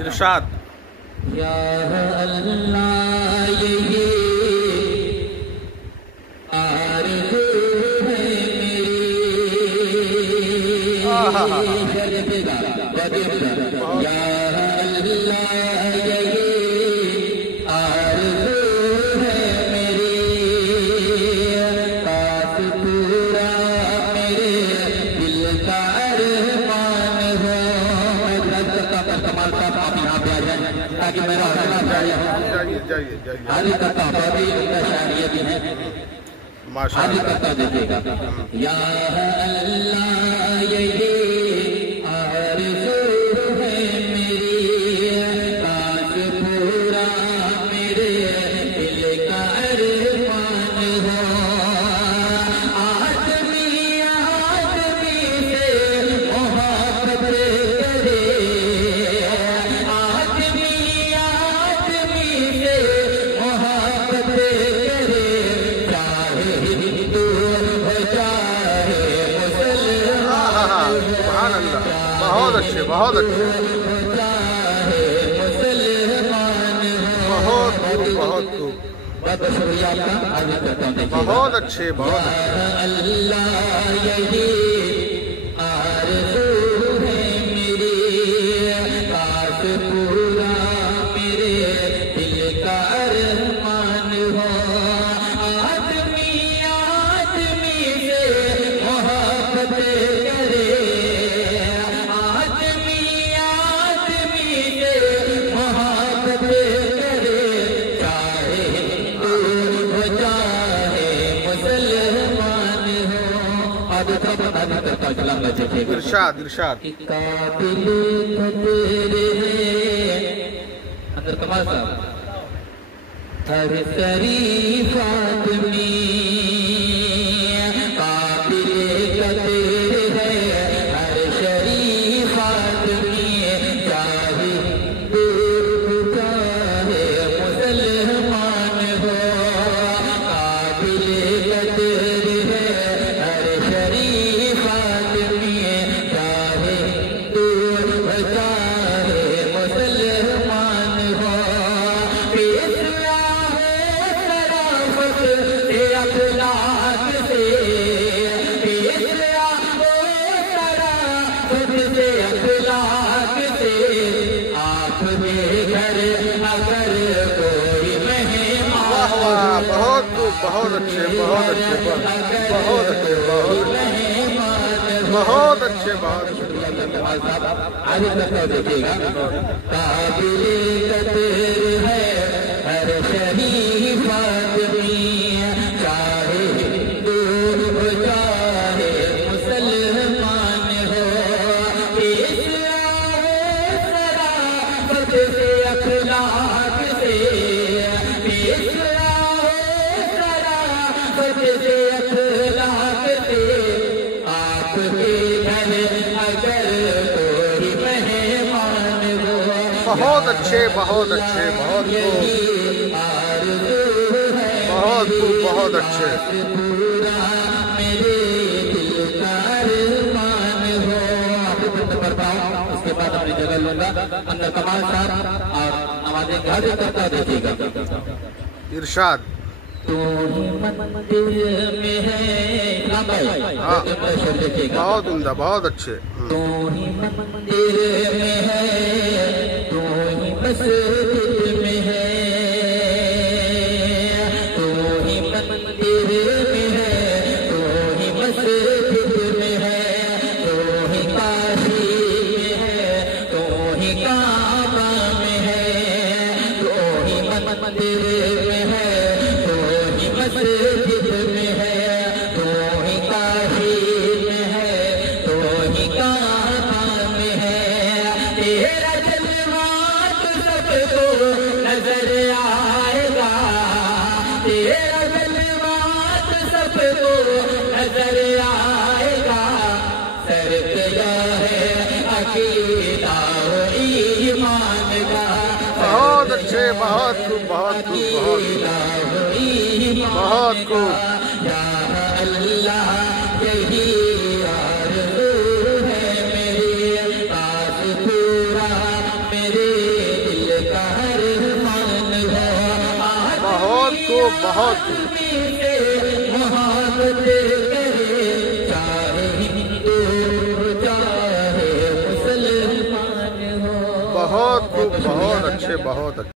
इरशाद। या अल्लाह ये आरज़ू है मेरी। या अल्लाह ये आरज़ू है मेरी। पास पूरा मेरे दिल का अरमान हो। कमाल साहब आप यहाँ पे आ जाए ताकि मेरा हौसला बढ़ जाए। आज करता भी उनका शायरियत है, आज करता देखिएगा। या अल्लाह ये आरज़ू है मेरी। पास पूरा मेरे दिल का अरमान हो। आदमी आदमी से मोहब्बत करे। आदमी आदमी से मोहब्बत करे। चाहे हिंदू हो चाहे मुसलमान हो। बहुत अच्छे, बहुत अच्छे, चाहे मुसलमान हो। बहुत खूब, बहुत खूब, बहुत शुक्रिया आपका। आगे करता हूँ देखिए। बहुत अच्छे, बहुत अच्छे। अल्लाह यही आरज़ू है मेरी। पास पूरा मेरे दिल का अरमान हो। आदमी आदमी से मोहब्बत करे। आदमी आदमी से मोहब्बत करे। चाहे हिंदू हो चाहे मुसलमान हो। आज सब बता करता इस्लाम में देखिएगा। इरशाद, इरशाद। काबिल तेरे अंदर कमाल साहब हर शरीफ आदमी काबिल तेरे है। हर शरीफ आदमी चाहे हिंदू चाहे मुसलमान हो। काबिल तेरे है। हर शरीफ आदमी चाहे हिंदू चाहे मुसलमान हो। फैसला हो शराफत से अखलाक से। फैसला हो शराफत से अखलाक से। आपके घर अगर कोई मेहमान वाह वाह, बहुत खूब, बहुत अच्छे, बहुत अच्छे, बहुत अच्छे, बहुत अच्छे, बहुत अच्छे। आगे करता देखिएगा। काबिल कदर है हर शरीफ आदमी। चाहे हिंदू हो चाहे मुसलमान हो। फैसला हो शराफत से अखलाक से। फैसला हो शराफत से अखलाक से। आपके घर अगर कोई मेहमान हो। बहुत अच्छे, बहुत अच्छे, बहुत खूब, बहुत खूब, बहुत अच्छे। पूरा मेरे दिल का अरमान हो। आगे बंद करता हूँ, उसके बाद अपनी जगह लूंगा। अंदर कमाल साहब और आवाजें आगे करता देखिएगा। इरशाद। तू ही मंदिर में है। हाँ, देखिएगा। बहुत उम्दा, बहुत अच्छे। तू ही मंदिर में है। तू ही मस्जिद में है। तू ही मंदिर में है। तू ही मस्जिद में है। तू ही काशी में है। तू ही काबा में है। तू ही मंदिर में है। तू ही मस्जिद में है। तू ही काशी में है। तू ही काबा में है। तेरा जलवा तो सबको नजर आएगा। तेरा जलवा तो सबको नजर आएगा। सर तेरा है अकीदा हो ईमान का। बहुत अच्छे, बहुत खूब, बहुत खूब, बहुत खूब, बहुत खूब। या अल्लाह यही आरज़ू है मेरी। पास पूरा खूब, बहुत खूब, बहुत खूब, बहुत अच्छे, बहुत अच्छे।